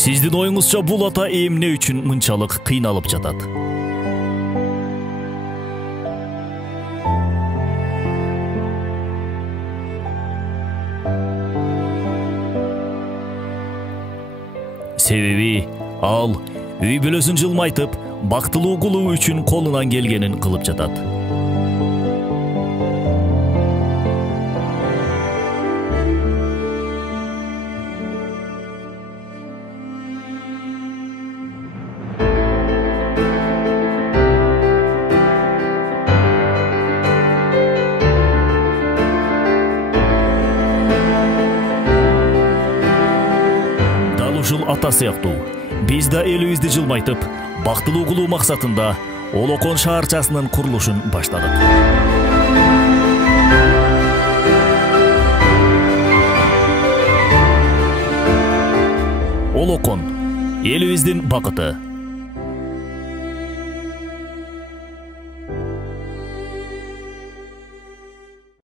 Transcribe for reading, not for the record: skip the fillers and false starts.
Сиздин оюңузча бул ата эмне үчүн мынчалык кыйналып жатат? Себеби ал үй бүлөсүн жылмайтып, бактылуу кылуу үчүн колунан келгенин кылып жатат. Ушул ата сыяктуу биз да элибизди жылмайтып, бактылуу кылуу максатында Олокон шаарчасынын курулушун баштадык. Олокон элибиздин бакыты.